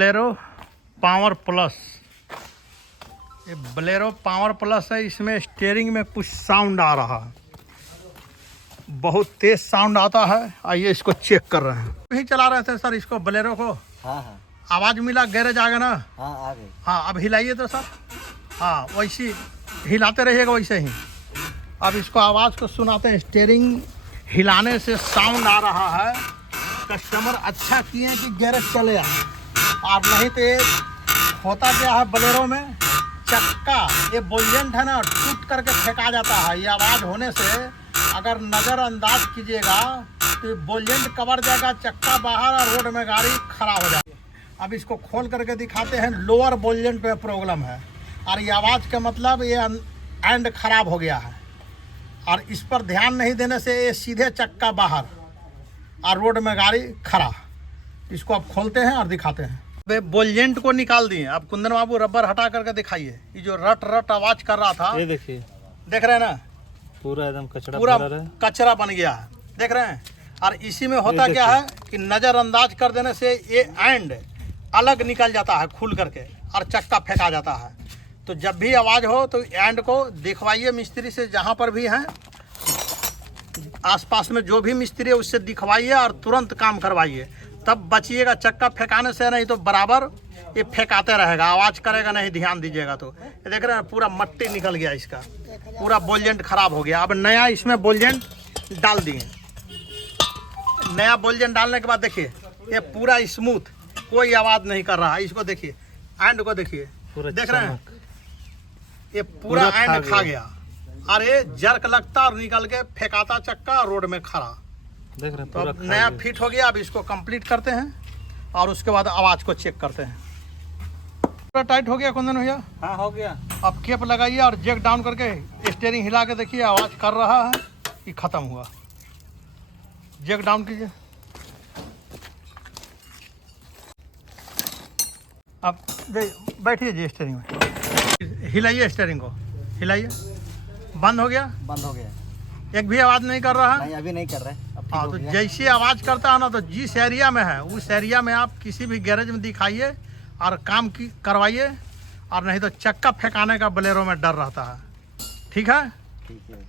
Bolero power plus, ये Bolero power plus है। इसमें स्टीयरिंग में कुछ साउंड आ रहा है, बहुत तेज साउंड आता है। आइए इसको चेक कर रहे हैं। नहीं चला रहे थे सर इसको, बोलेरो को। हाँ हाँ आवाज़ मिला, गैरेज आ गया ना। हाँ आ गए। हाँ अब हिलाइए तो सर। हाँ वैसे हिलाते रहिएगा वैसे ही। अब इसको आवाज़ को सुनाते हैं। स्टीयरिंग हिलाने से साउंड आ रहा है। कस्टमर अच्छा किए कि गैरेज चले आए, और नहीं तो ये होता क्या है बोलेरो में, चक्का ये बोलेंट है ना, टूट करके फेंका जाता है। ये आवाज़ होने से अगर नज़रअंदाज कीजिएगा तो बोलेंट कवर जाएगा, चक्का बाहर और रोड में गाड़ी खराब हो जाएगी। अब इसको खोल करके दिखाते हैं। लोअर बोलेंट पे प्रॉब्लम है, और ये आवाज़ का मतलब ये एंड खराब हो गया है, और इस पर ध्यान नहीं देने से ये सीधे चक्का बाहर और रोड में गाड़ी खड़ा। इसको अब खोलते हैं और दिखाते हैं। बोलेंट को निकाल दिए। अब कुंदन बाबू रबर हटा करके दिखाइए। ये जो रट रट आवाज़ कर रहा था, ये देखिए, देख रहे हैं ना, पूरा एकदम कचरा पूरा भरा है। कचरा बन गया है, देख रहे हैं। और इसी में होता क्या है कि नज़रअंदाज कर देने से ये एंड अलग निकल जाता है खुल करके, और चक्का फेंका जाता है। तो जब भी आवाज़ हो तो एंड को दिखवाइए मिस्त्री से, जहाँ पर भी हैं आसपास में जो भी मिस्त्री है उससे दिखवाइए और तुरंत काम करवाइए, तब बचिएगा चक्का फेंकाने से। नहीं तो बराबर ये फेंकाते रहेगा, आवाज़ करेगा नहीं, ध्यान दीजिएगा तो। ये देख रहे हैं पूरा मट्टी निकल गया, इसका पूरा बोलेंट खराब हो गया। अब नया इसमें बोलेंट डाल दिए। नया बोलेंट डालने के बाद देखिए ये पूरा स्मूथ, कोई आवाज़ नहीं कर रहा है। इसको देखिए, एंड को देखिए, देख रहे हैं ये पूरा एंड खा गया, और ये जर्क लगता और निकल के फेंकाता चक्का रोड में खड़ा। देख रहे हैं, तो पूरा अब नया फिट हो गया। अब इसको कंप्लीट करते हैं और उसके बाद आवाज़ को चेक करते हैं। पूरा टाइट हो गया कुंदन भैया। हाँ हो गया। अब केप लगाइए और जैक डाउन करके स्टीयरिंग हिला के देखिए आवाज़ कर रहा है कि ख़त्म हुआ। जैक डाउन कीजिए। अब बैठिए जी स्टीयरिंग में, हिलाइए स्टीयरिंग को, हिलाइए। बंद हो गया, बंद हो गया। एक भी आवाज़ नहीं कर रहा है। नहीं अभी नहीं कर रहे। अब ठीक हाँ हो तो गया। जैसे आवाज़ करता है ना, तो जिस एरिया में है उस एरिया में आप किसी भी गैरेज में दिखाइए और काम की करवाइए, और नहीं तो चक्का फेंकाने का बोलेरो में डर रहता है। ठीक है। ठीक है।